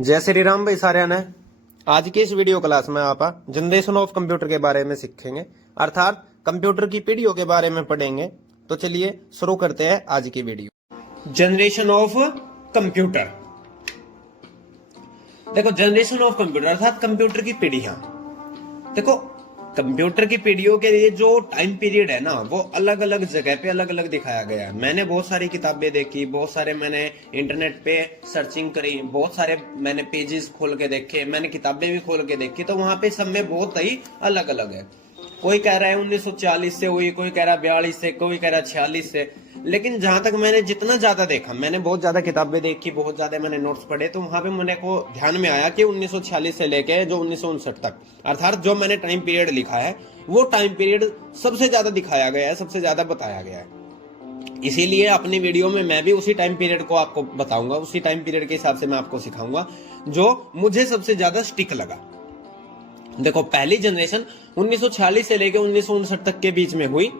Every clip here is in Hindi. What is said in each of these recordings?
जय श्री राम भाई सारे ने। आज की इस वीडियो क्लास में आप जनरेशन ऑफ कंप्यूटर के बारे में सीखेंगे, अर्थात कंप्यूटर की पीढ़ियों के बारे में पढ़ेंगे। तो चलिए शुरू करते हैं आज की वीडियो। Generation of computer. देखो, जनरेशन ऑफ कंप्यूटर अर्थात कंप्यूटर की पीढ़ियां। देखो, कंप्यूटर की पीढ़ियों के लिए जो टाइम पीरियड है ना, वो अलग अलग जगह पे अलग अलग दिखाया गया है। मैंने बहुत सारी किताबें देखी, बहुत सारे मैंने इंटरनेट पे सर्चिंग करी, बहुत सारे मैंने पेजेस खोल के देखे, मैंने किताबें भी खोल के देखी, तो वहां पे सब में बहुत ही अलग अलग है। कोई कह रहा है 1940 से हुई, कोई कह रहा है 42 से, कोई कह रहा है 46 से। लेकिन जहां तक मैंने जितना ज्यादा देखा, मैंने बहुत ज्यादा किताबें देखी, बहुत ज्यादा मैंने नोट्स पढ़े, तो वहां पे मेरे को ध्यान में आया कि 1946 से लेके जो 1959 तक, अर्थात जो मैंने टाइम पीरियड लिखा है, वो टाइम पीरियड सबसे ज्यादा दिखाया गया है, सबसे ज्यादा बताया गया है। इसीलिए अपनी वीडियो में मैं भी उसी टाइम पीरियड को आपको बताऊंगा, उसी टाइम पीरियड के हिसाब से मैं आपको सिखाऊंगा जो मुझे सबसे ज्यादा स्टिक लगा। देखो, पहली जनरेशन 1946 से लेकर 1959 तक के बीच में हुई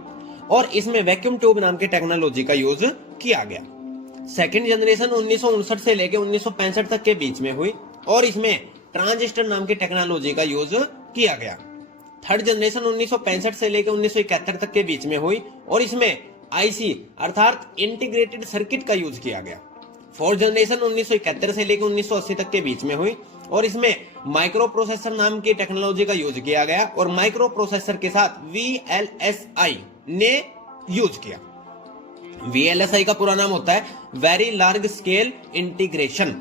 और इसमें वैक्यूम ट्यूब नाम की टेक्नोलॉजी का यूज किया गया। सेकंड जनरेशन 1959 से लेकर 1965 तक के बीच में हुई और इसमें ट्रांजिस्टर नाम की टेक्नोलॉजी का यूज किया गया। थर्ड जनरेशन 1965 से लेकर 1971 तक के बीच में हुई और इसमें आईसी अर्थात इंटीग्रेटेड सर्किट का यूज किया गया। फोर्थ जनरेशन 1971 से लेकर 1980 तक के बीच में हुई और इसमें माइक्रो प्रोसेसर नाम की टेक्नोलॉजी का यूज किया गया और माइक्रो प्रोसेसर के साथ VLSI ने यूज किया। VLSI का पूरा नाम होता है वेरी लार्ज स्केल इंटीग्रेशन।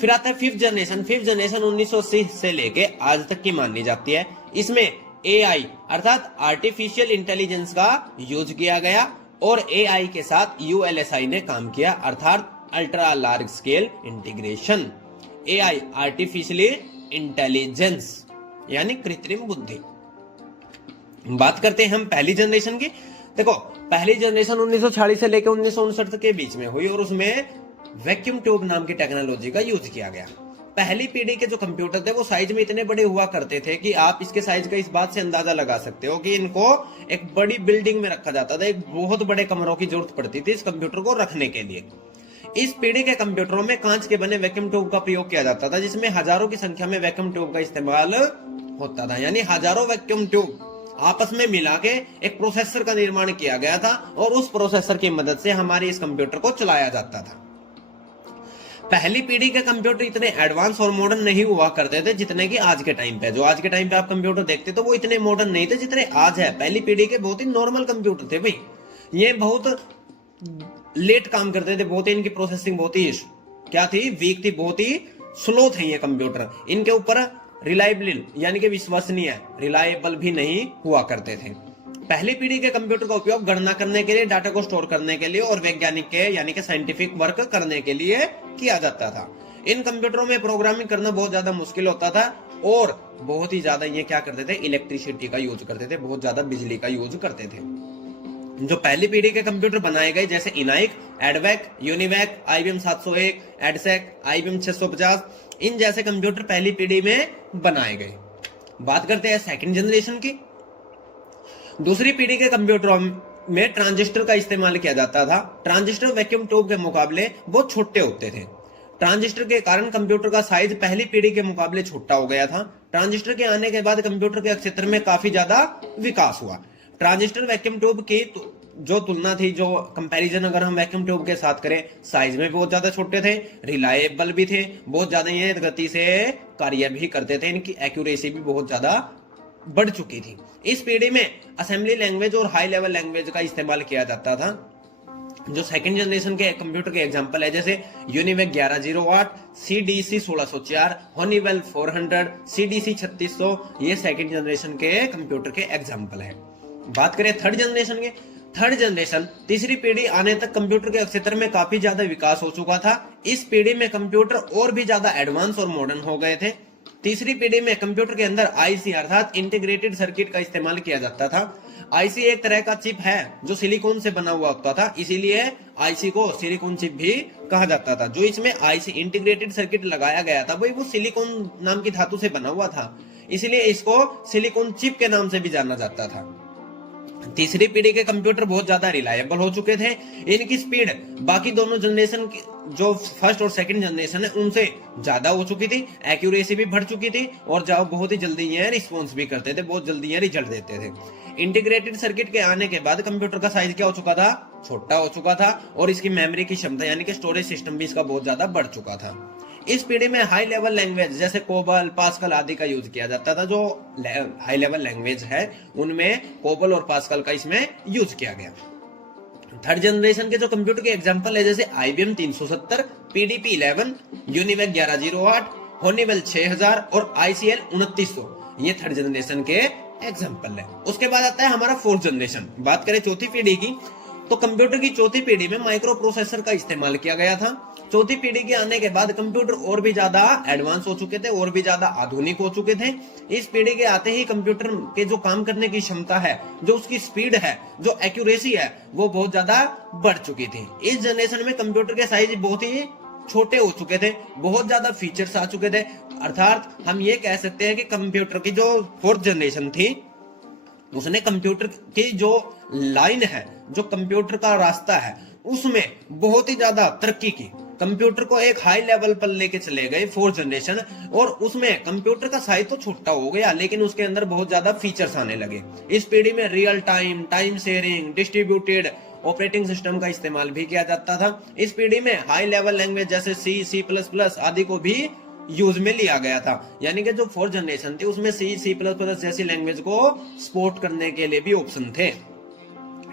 फिर आता है फिफ्थ जनरेशन। फिफ्थ जनरेशन 1980 से लेके आज तक की मानी जाती है। इसमें AI अर्थात आर्टिफिशियल इंटेलिजेंस का यूज किया गया और AI के साथ ULSI ने काम किया, अर्थात ultra large scale integration. AI artificial intelligence यानी कृत्रिम बुद्धि। बात करते हैं हम पहली जनरेशन की। देखो, पहली जनरेशन 1946 से लेकर 1959 तक के बीच में हुई और उसमें वैक्यूम ट्यूब नाम की टेक्नोलॉजी का यूज किया गया। पहली पीढ़ी के जो कंप्यूटर थे वो साइज में इतने बड़े हुआ करते थे कि आप इसके साइज का इस बात से अंदाजा लगा सकते हो कि इनको एक बड़ी बिल्डिंग में रखा जाता था। एक बहुत बड़े कमरों की जरूरत पड़ती थी इस कंप्यूटर को रखने के लिए। इस पीढ़ी के कंप्यूटरों में कांच के बने वैक्यूम ट्यूब का प्रयोग किया जाता था, जिसमें हजारों की संख्या में वैक्यूम ट्यूब का इस्तेमाल होता था। यानी हजारों वैक्यूम ट्यूब आपस में मिला के एक प्रोसेसर का निर्माण किया गया था और उस प्रोसेसर की मदद से हमारे इस कंप्यूटर को चलाया जाता था। पहली पीढ़ी के कंप्यूटर इतने एडवांस और मॉडर्न नहीं हुआ करते थे जितने कि आज के टाइम पे। जो आज के टाइम पे आप कंप्यूटर देखते तो वो इतने मॉडर्न नहीं थे जितने आज है। पहली पीढ़ी के बहुत ही नॉर्मल कंप्यूटर थे भाई। ये बहुत लेट काम करते थे, बहुत ही इनकी प्रोसेसिंग बहुत ही क्या थी, वीक थी, बहुत ही स्लो थे ये कंप्यूटर। इनके ऊपर रिलायबल यानी कि विश्वसनीय, रिलायबल भी नहीं हुआ करते थे। पहली पीढ़ी के कंप्यूटर का उपयोग गणना करने के लिए, डाटा को स्टोर करने के लिए और वैज्ञानिक के यानी कि साइंटिफिक वर्क करने के लिए किया जाता था। इन कंप्यूटरों में प्रोग्रामिंग करना बहुत ज्यादा मुश्किल होता था और बहुत ही ज्यादा ये क्या करते थे, इलेक्ट्रिसिटी का यूज करते थे, बहुत ज्यादा बिजली का यूज करते थे। जो पहली पीढ़ी के कंप्यूटर बनाए गए जैसे ENIAC, EDVAC, UNIVAC, IBM 701, EDSAC, IBM 650, इन जैसे कंप्यूटर पहली पीढ़ी में बनाए गए। बात करते हैं सेकंड जनरेशन की। दूसरी पीढ़ी के कंप्यूटरों में ट्रांजिस्टर का इस्तेमाल किया जाता था। ट्रांजिस्टर वैक्यूम ट्यूब के मुकाबले बहुत छोटे होते थे। ट्रांजिस्टर के कारण कंप्यूटर का साइज पहली पीढ़ी के मुकाबले छोटा हो गया था। ट्रांजिस्टर के आने के बाद कंप्यूटर के क्षेत्र में काफी ज्यादा विकास हुआ। ट्रांजिस्टर वैक्यूम ट्यूब की जो तुलना थी, जो कंपैरिजन अगर हम वैक्यूम ट्यूब के साथ करें, साइज में बहुत ज्यादा छोटे थे, रिलायबल भी थे, बहुत ज्यादा ये गति से कार्य भी करते थे, इनकी एक्यूरेसी भी बहुत ज्यादा बढ़ चुकी थी। इस पीढ़ी में असेंबली लैंग्वेज और हाई लेवल लैंग्वेज का इस्तेमाल किया जाता था। जो सेकंड जनरेशन के कंप्यूटर के एग्जांपल है जैसे यूनिवेक 1108, CDC 1604, हनीवेल 400, CDC 3600, ये सेकंड जनरेशन के कंप्यूटर के एग्जांपल है। बात करें थर्ड जनरेशन के। थर्ड जनरेशन तीसरी पीढ़ी आने तक कंप्यूटर के क्षेत्र में काफी ज्यादा विकास हो चुका था। इस पीढ़ी में कंप्यूटर और भी ज्यादा एडवांस और मॉडर्न हो गए थे। तीसरी पीढ़ी में कंप्यूटर के अंदर IC अर्थात इंटीग्रेटेड सर्किट का इस्तेमाल किया जाता था। IC एक तरह का चिप है जो सिलिकॉन से बना हुआ होता था, इसीलिए IC को सिलिकॉन चिप भी कहा जाता था। जो इसमें IC इंटीग्रेटेड सर्किट लगाया गया था भाई, वो सिलिकॉन नाम की धातु से बना हुआ था, इसीलिए इसको सिलिकॉन चिप के नाम से भी जाना जाता था। तीसरी पीढ़ी के कंप्यूटर बहुत ज्यादा रिलायबल हो चुके थे। इनकी स्पीड बाकी दोनों जनरेशन की, जो फर्स्ट और सेकंड जनरेशन है, उनसे ज्यादा हो चुकी थी। एक्यूरेसी भी बढ़ चुकी थी और जो बहुत ही जल्दी ये रिस्पॉन्स भी करते थे, बहुत जल्दी ये रिजल्ट देते थे। इंटीग्रेटेड सर्किट के आने के बाद कंप्यूटर का साइज क्या हो चुका था, छोटा हो चुका था, और इसकी मेमोरी की क्षमता यानी कि स्टोरेज सिस्टम भी इसका बहुत ज्यादा बढ़ चुका था। इस पीढ़ी में हाई लेवल लैंग्वेज जैसे कोबल, पास्कल आदि का यूज किया जाता था। जो हाई लेवल लैंग्वेज है उनमें कोबल और पास्कल का इसमें यूज किया गया। थर्ड जनरेशन के जो कंप्यूटर के एग्जांपल है जैसे IBM 370, PDP 11, यूनिवेक 1108, होनीवेल 6000 और ICL 2900, ये थर्ड जनरेशन के एग्जांपल है। उसके बाद आता है हमारा फोर्थ जनरेशन। बात करें चौथी पीढ़ी की, तो कंप्यूटर की चौथी पीढ़ी में माइक्रो प्रोसेसर का इस्तेमाल किया गया था। चौथी पीढ़ी के आने के बाद कंप्यूटर और भी ज्यादा एडवांस हो चुके थे, और भी ज्यादा आधुनिक हो चुके थे। इस पीढ़ी के आते ही कंप्यूटर के जो काम करने की क्षमता है, जो उसकी स्पीड है, जो एक्यूरेसी है, वो बहुत ज्यादा बढ़ चुकी थी। इस जनरेशन में कंप्यूटर के साइज बहुत ही छोटे हो चुके थे, बहुत ज्यादा फीचर्स आ चुके थे। अर्थात हम ये कह सकते हैं कि कंप्यूटर की जो फोर्थ जनरेशन थी, उसने कंप्यूटर की जो लाइन है, जो कंप्यूटर का रास्ता है, उसमें बहुत ही ज्यादा तरक्की की। कंप्यूटर को एक हाई लेवल पर लेके चले गए फोर्थ जनरेशन, और उसमें कंप्यूटर का साइज तो छोटा हो गया, लेकिन उसके अंदर बहुत ज्यादा फीचर्स आने लगे। इस पीढ़ी में real time, time sharing, distributed operating system का इस्तेमाल भी किया जाता था। इस पीढ़ी में हाई लेवल लैंग्वेज जैसे C++ आदि को भी यूज में लिया गया था। यानी कि जो फोर्थ जनरेशन थी उसमें C++ जैसी लैंग्वेज को सपोर्ट करने के लिए भी ऑप्शन थे।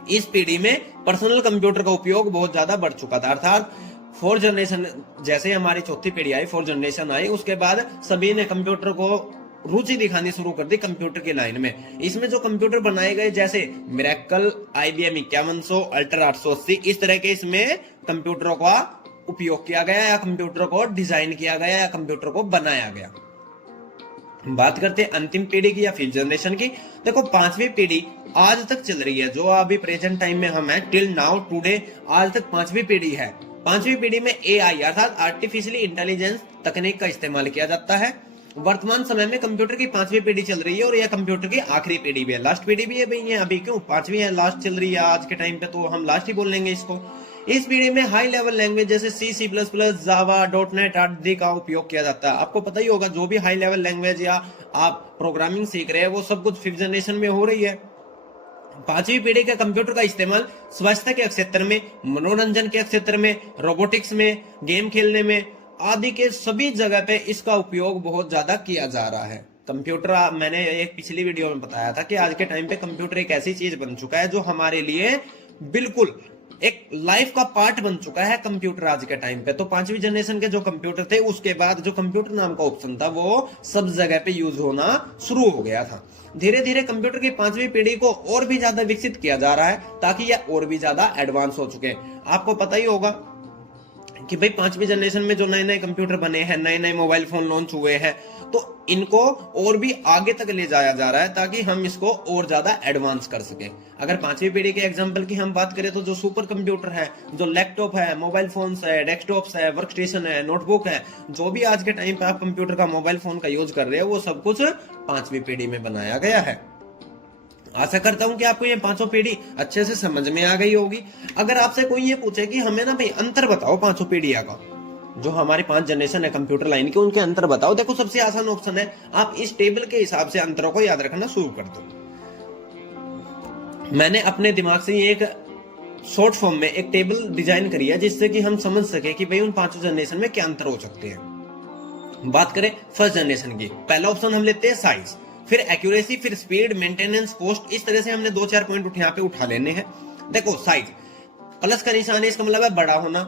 इस पीढ़ी में पर्सनल कंप्यूटर का उपयोग बहुत ज्यादा बढ़ चुका था। अर्थात फोर्थ जनरेशन जैसे हमारी चौथी पीढ़ी आई, फोर्थ जनरेशन आई, उसके बाद सभी ने कंप्यूटर को रुचि दिखानी शुरू कर दी कंप्यूटर की लाइन में। इसमें जो कंप्यूटर बनाए गए जैसे मिरेकल, IBM 5100, अल्ट्रा 880, इस तरह के इसमें कंप्यूटरों का उपयोग किया गया, या कंप्यूटर को डिजाइन किया गया, या कंप्यूटर को बनाया गया। बात करते हैं अंतिम पीढ़ी की या फिफ्थ जनरेशन की। देखो पांचवी पीढ़ी आज तक चल रही है, जो अभी प्रेजेंट टाइम में हम है, टिल नाउ टुडे, आज तक पांचवी पीढ़ी है। पांचवी पीढ़ी में AI अर्थात आर्टिफिशियली इंटेलिजेंस तकनीक का इस्तेमाल किया जाता है। वर्तमान समय में कंप्यूटर की पांचवी पीढ़ी चल रही है, और यह कंप्यूटर की आखिरी पीढ़ी भी है, लास्ट पीढ़ी भी है भाई। ये अभी क्यों पांचवी है, लास्ट चल रही है आज के टाइम पे, तो हम लास्ट ही बोल लेंगे इसको। इस पीढ़ी में हाई लेवल लैंग्वेज जैसे C++, जावा, .NET आदि का उपयोग किया जाता है। आपको पता ही होगा, जो भी हाई लेवल लैंग्वेज या आप प्रोग्रामिंग सीख रहे हैं, वो सब कुछ फिफ्थ जनरेशन में हो रही है। पांचवी पीढ़ी के कंप्यूटर का इस्तेमाल स्वास्थ्य के क्षेत्र में, मनोरंजन के क्षेत्र में, रोबोटिक्स में, गेम खेलने में आदि के सभी जगह पे इसका उपयोग बहुत ज्यादा किया जा रहा है। कंप्यूटर, मैंने एक पिछली वीडियो में बताया था कि आज के टाइम पे कंप्यूटर एक ऐसी चीज बन चुका है जो हमारे लिए बिल्कुल एक लाइफ का पार्ट बन चुका है कंप्यूटर आज के टाइम पे। तो पांचवी जनरेशन के जो कंप्यूटर थे, उसके बाद जो कंप्यूटर नाम का ऑप्शन था, वो सब जगह पे यूज होना शुरू हो गया था। धीरे धीरे कंप्यूटर की पांचवी पीढ़ी को और भी ज्यादा विकसित किया जा रहा है, ताकि यह और भी ज्यादा एडवांस हो चुके हैं। आपको पता ही होगा कि भाई पांचवी जनरेशन में जो नए नए कंप्यूटर बने हैं, नए नए मोबाइल फोन लॉन्च हुए हैं, तो इनको और भी आगे तक ले जाया जा रहा है, ताकि हम इसको और ज्यादा एडवांस कर सके। अगर पांचवी पीढ़ी के एग्जांपल की हम बात करें, तो जो सुपर कंप्यूटर है, जो लैपटॉप है, मोबाइल फोन्स है, डेस्कटॉप्स है, वर्क स्टेशन है, नोटबुक है, जो भी आज के टाइम पे आप कंप्यूटर का, मोबाइल फोन का यूज कर रहे हैं, वो सब कुछ पांचवी पीढ़ी में बनाया गया है। आशा करता हूं कि आपको ये पांचों पीढ़ी अच्छे से समझ में आ गई होगी। अगर आपसे कोई ये पूछे कि हमें ना भाई अंतर बताओ पांचों पीढ़ियों का, जो हमारी 5 जनरेशन है कंप्यूटर लाइन के, उनके अंतर बताओ। देखो सबसे आसान ऑप्शन है, आप इस टेबल के हिसाब से अंतरों को याद रखना शुरू कर दो। मैंने अपने दिमाग से एक शॉर्ट फॉर्म में एक टेबल डिजाइन करी है, जिससे कि हम समझ सके कि भाई उन 5 जनरेशन में क्या अंतर हो सकते हैं। बात करें फर्स्ट जनरेशन की, पहला ऑप्शन हम लेते हैं साइज, फिर एक्यूरेसी, फिर स्पीड, मेंटेनेंस, कॉस्ट। इस तरह से हमने 2-4 पॉइंट यहाँ पे उठा लेने हैं। देखो साइज, प्लस का निशान है, इसका मतलब है बड़ा होना।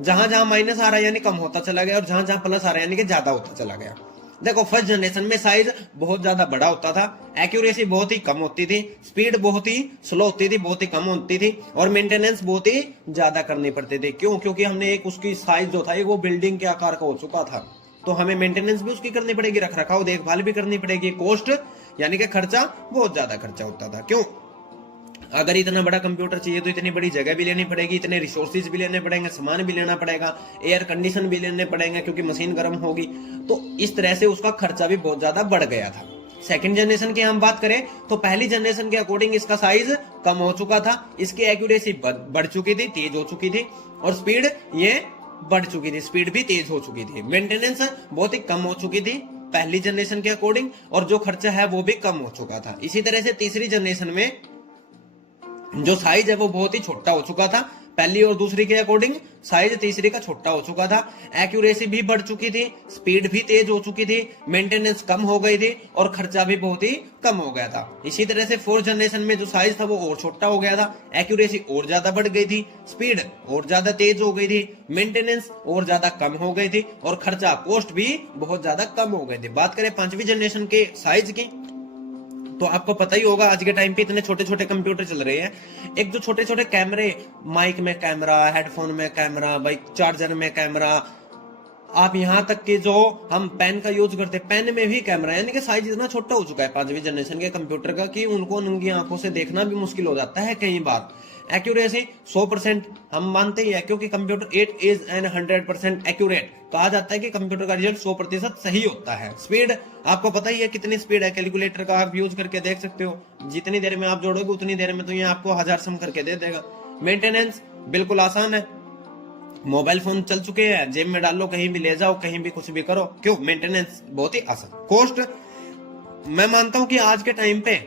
जहां जहां माइनस आ रहा है यानी कम होता चला गया, और जहां जहां प्लस आ रहा है यानी कि ज्यादा होता चला गया। देखो फर्स्ट जनरेशन में साइज बहुत ज्यादा बड़ा होता था, एक्यूरेसी बहुत ही कम होती थी, स्पीड बहुत ही स्लो होती थी, बहुत ही कम होती थी, और मेंटेनेंस बहुत ही ज्यादा करनी पड़ती थी। क्यों? क्योंकि हमने एक उसकी साइज जो था वो बिल्डिंग के आकार का हो चुका था, तो हमें मेंटेनेंस भी उसकी करनी पड़ेगी, रख रखाव देखभाल भी करनी पड़ेगी। कॉस्ट यानी कि खर्चा, बहुत ज्यादा खर्चा होता था। क्यों? अगर इतना बड़ा कंप्यूटर चाहिए तो इतनी बड़ी जगह भी लेनी पड़ेगी, इतने रिसोर्सेज भी लेने पड़ेंगे, सामान भी लेना पड़ेगा, एयर कंडीशन भी लेने पड़ेंगे क्योंकि मशीन गर्म होगी। तो इस तरह से उसका खर्चा भी बहुत ज्यादा बढ़ गया था। सेकंड जनरेशन की हम बात करें तो पहली जनरेशन के अकॉर्डिंग इसका साइज कम हो चुका था, इसकी एक्यूरेसी बढ़ चुकी थी, तेज हो चुकी थी, और स्पीड ये बढ़ चुकी थी, स्पीड भी तेज हो चुकी थी। मेंटेनेंस बहुत ही कम हो चुकी थी पहली जनरेशन के अकॉर्डिंग, और जो खर्चा है वो भी कम हो चुका था। इसी तरह से तीसरी जनरेशन में जो साइज है वो बहुत ही छोटा हो चुका था, पहली और दूसरी के अकॉर्डिंग साइज तीसरी का छोटा हो चुका था, एक्यूरेसी भी बढ़ चुकी थी, स्पीड भी तेज हो चुकी थी, मेंटेनेंस कम हो गई थी, और खर्चा भी बहुत ही कम हो गया था। इसी तरह से फोर्थ जनरेशन में जो साइज था वो और छोटा हो गया था, एक्यूरेसी और ज्यादा बढ़ गई थी, स्पीड और ज्यादा तेज हो गई थी, मेंटेनेंस और ज्यादा कम हो गई थी, और खर्चा कॉस्ट भी बहुत ज्यादा कम हो गई थी। बात करें पांचवी जनरेशन के साइज की, तो आपको पता ही होगा आज के टाइम पे इतने छोटे छोटे कंप्यूटर चल रहे हैं। एक जो छोटे छोटे कैमरे, माइक में कैमरा, हेडफोन में कैमरा, भाई चार्जर में कैमरा, आप यहाँ तक कि जो हम पेन का यूज करते हैं पेन में भी कैमरा, यानी कि साइज इतना छोटा हो चुका है पांचवी जनरेशन के कंप्यूटर का कि उनको नंगी आंखों से देखना भी मुश्किल हो जाता है कई बार। एक्यूरेसी 100% हम मानते ही है, क्योंकि कंप्यूटर 8 इज एन 100% एक्यूरेट, तो आ जाता है कि कंप्यूटर का रिजल्ट 100% सही होता है। स्पीड आपको पता ही है कितनी स्पीड है, कैलकुलेटर का आप यूज करके देख सकते हो, जितनी देर में आप जोड़ोगे उतनी देर में तो ये आपको 1000 सम करके दे देगा। मेंटेनेंस बिल्कुल आसान है, मोबाइल फोन चल चुके हैं, जेब में डाल लो, कहीं भी ले जाओ, कहीं भी कुछ भी करो, क्यों, मेंटेनेंस बहुत ही आसान। कॉस्ट मैं मानता हूं कि आज के टाइम पे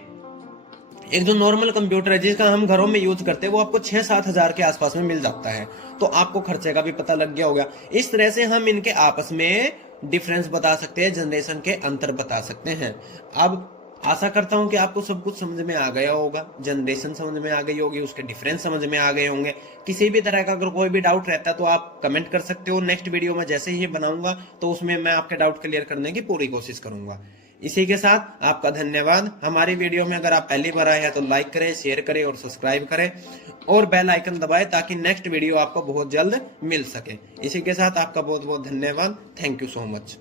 एक जो नॉर्मल कंप्यूटर है जिसका हम घरों में यूज करते हैं वो आपको 6-7 हजार के आसपास में मिल जाता है, तो आपको खर्चे का भी पता लग गया होगा। इस तरह से हम इनके आपस में डिफरेंस बता सकते हैं, जनरेशन के अंतर बता सकते हैं। अब आशा करता हूं कि आपको सब कुछ समझ में आ गया होगा, जनरेशन समझ में आ गई होगी, उसके डिफरेंस समझ में आ गए होंगे। किसी भी तरह का अगर कोई भी डाउट रहता है तो आप कमेंट कर सकते हो, नेक्स्ट वीडियो में जैसे ही बनाऊंगा तो उसमें मैं आपके डाउट क्लियर करने की पूरी कोशिश करूंगा। इसी के साथ आपका धन्यवाद। हमारी वीडियो में अगर आप पहली बार आए हैं तो लाइक करें, शेयर करें और सब्सक्राइब करें, और बेल आइकन दबाएं ताकि नेक्स्ट वीडियो आपको बहुत जल्द मिल सके। इसी के साथ आपका बहुत बहुत धन्यवाद। Thank you so much.